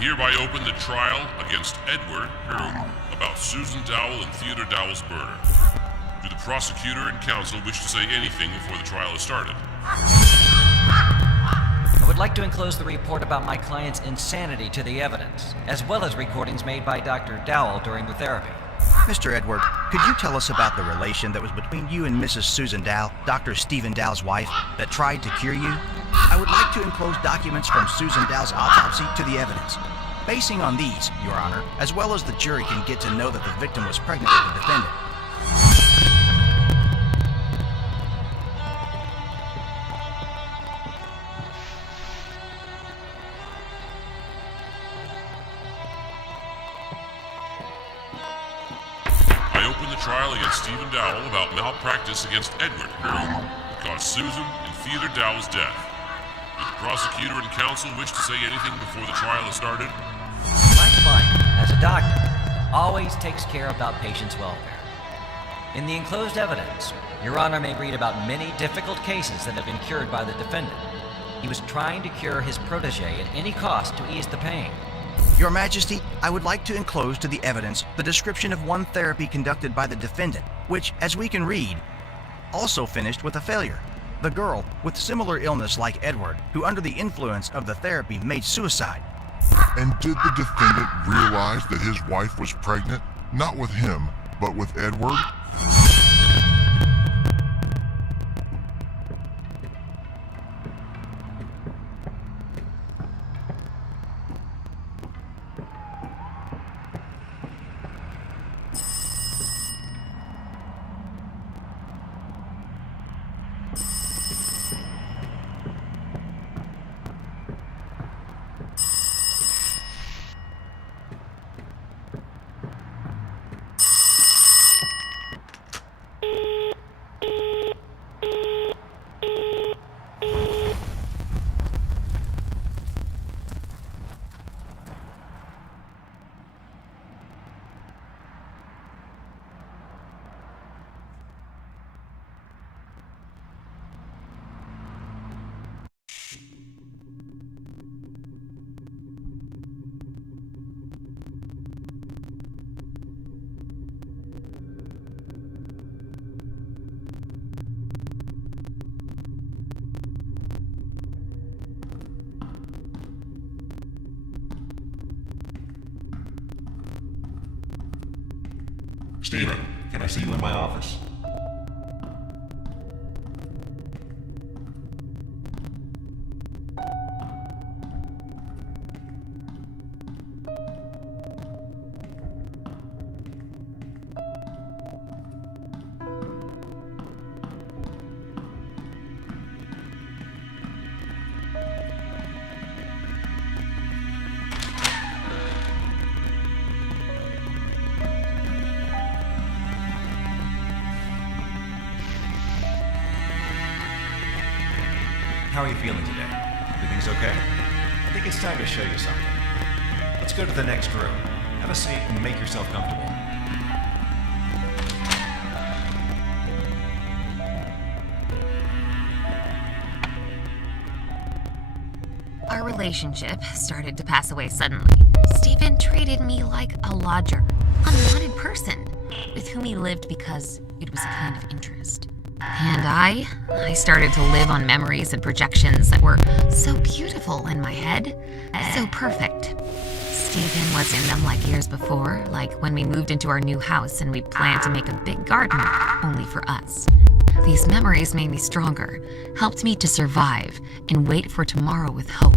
hereby open the trial against Edward Hume about Susan Dowell and Theodore Dowell's murder. Do the prosecutor and counsel wish to say anything before the trial is started? I would like to enclose the report about my client's insanity to the evidence, as well as recordings made by Dr. Dowell during the therapy. Mr. Edward, could you tell us about the relation that was between you and Mrs. Susan Dowell, Dr. Stephen Dowell's wife, that tried to cure you? I would like to enclose documents from Susan Dowell's autopsy to the evidence. Basing on these, Your Honor, as well as the jury can get to know that the victim was pregnant with the defendant. I open the trial against Stephen Dowell about malpractice against Edward Hume, who caused Susan and Theodore Dowell's death. Do the prosecutor and counsel wish to say anything before the trial is started? My client, as a doctor, always takes care about patients' welfare. In the enclosed evidence, Your Honor may read about many difficult cases that have been cured by the defendant. He was trying to cure his protege at any cost to ease the pain. Your Majesty, I would like to enclose to the evidence the description of one therapy conducted by the defendant, which, as we can read, also finished with a failure. The girl, with similar illness like Edward, who under the influence of the therapy made suicide. And did the defendant realize that his wife was pregnant, not with him, but with Edward? Stephen, can I see you in my office? How are you feeling today? Everything's okay? I think it's time to show you something. Let's go to the next room. Have a seat and make yourself comfortable. Our relationship started to pass away suddenly. Stephen treated me like a lodger, unwanted person, with whom he lived because it was a kind of interest. And I started to live on memories and projections that were so beautiful in my head, so perfect. Stephen was in them like years before, like when we moved into our new house and we planned to make a big garden only for us. These memories made me stronger, helped me to survive and wait for tomorrow with hope.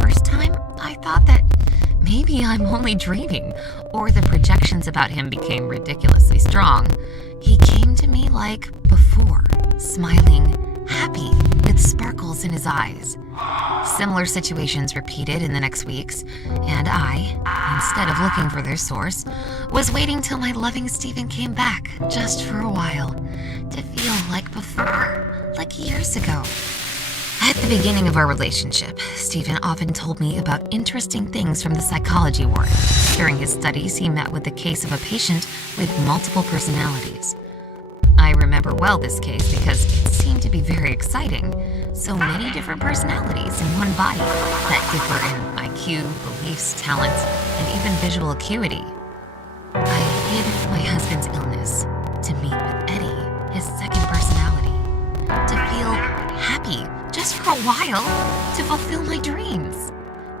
First time, I thought that maybe I'm only dreaming, or the projections about him became ridiculously strong. He came to me like before, smiling, happy, with sparkles in his eyes. Similar situations repeated in the next weeks, and I, instead of looking for their source, was waiting till my loving Stephen came back, just for a while, to feel like before, like years ago. At the beginning of our relationship, Stephen often told me about interesting things from the psychology ward. During his studies, he met with the case of a patient with multiple personalities. I remember well this case because it seemed to be very exciting, So many different personalities in one body that differ in IQ, beliefs, talents, and even visual acuity. I hid my husband's illness to meet with Eddie, his second personality, to feel happy just for a while, to fulfill my dreams.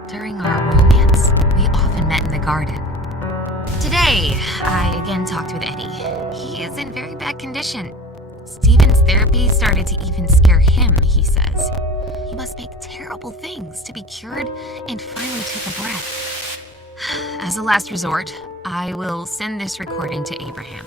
During our romance, we often met in the garden. Today, I again talked with Eddie. He is in very bad condition. Steven's therapy started to even scare him, he says. He must make terrible things to be cured and finally take a breath. As a last resort, I will send this recording to Abraham.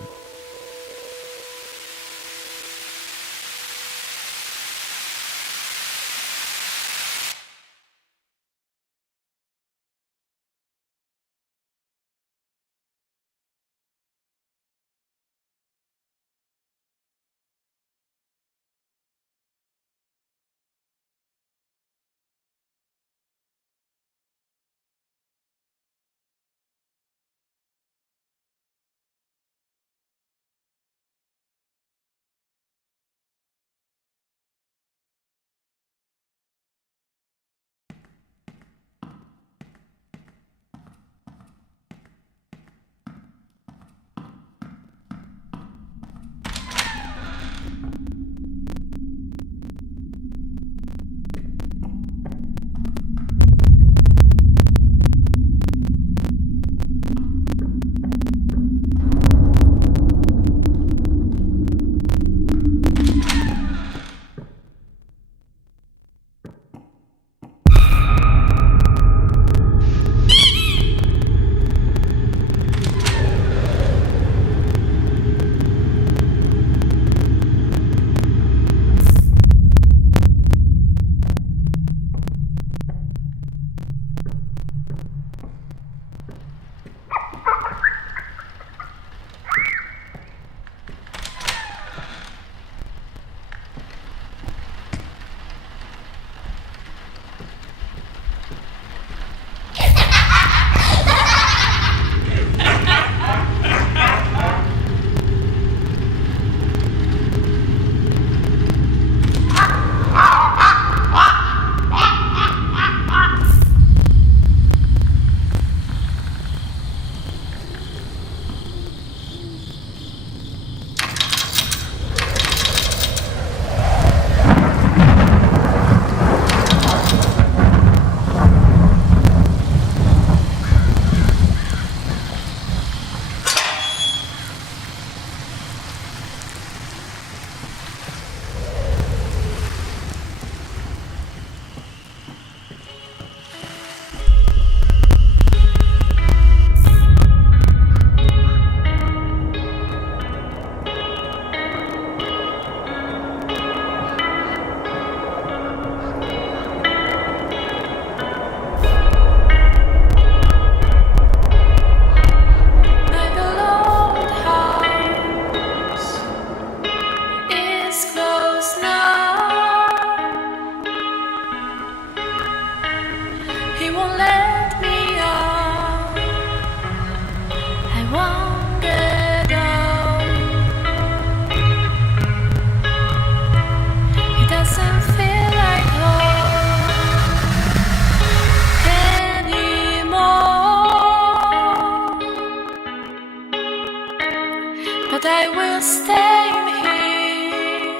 but I will stay here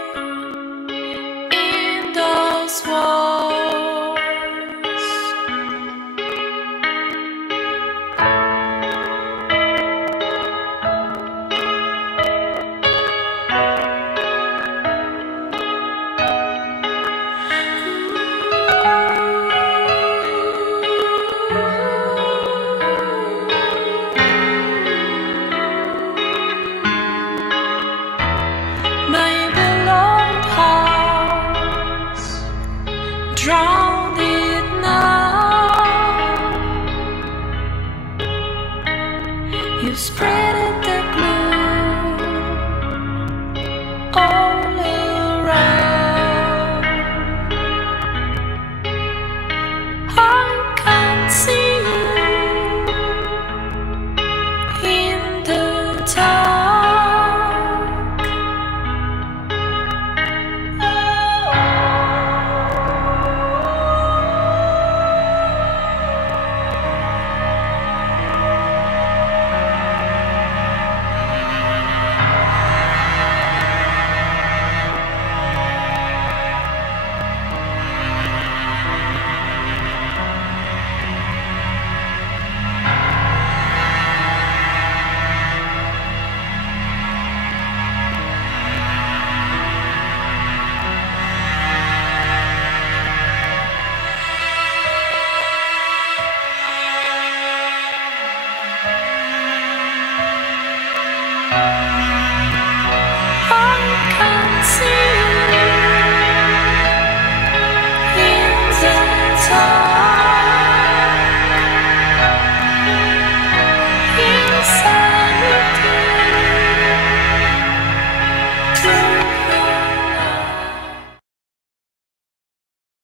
in those walls. My beloved house, drowned it now. You spread the gloom all around. I can't see you in the dark.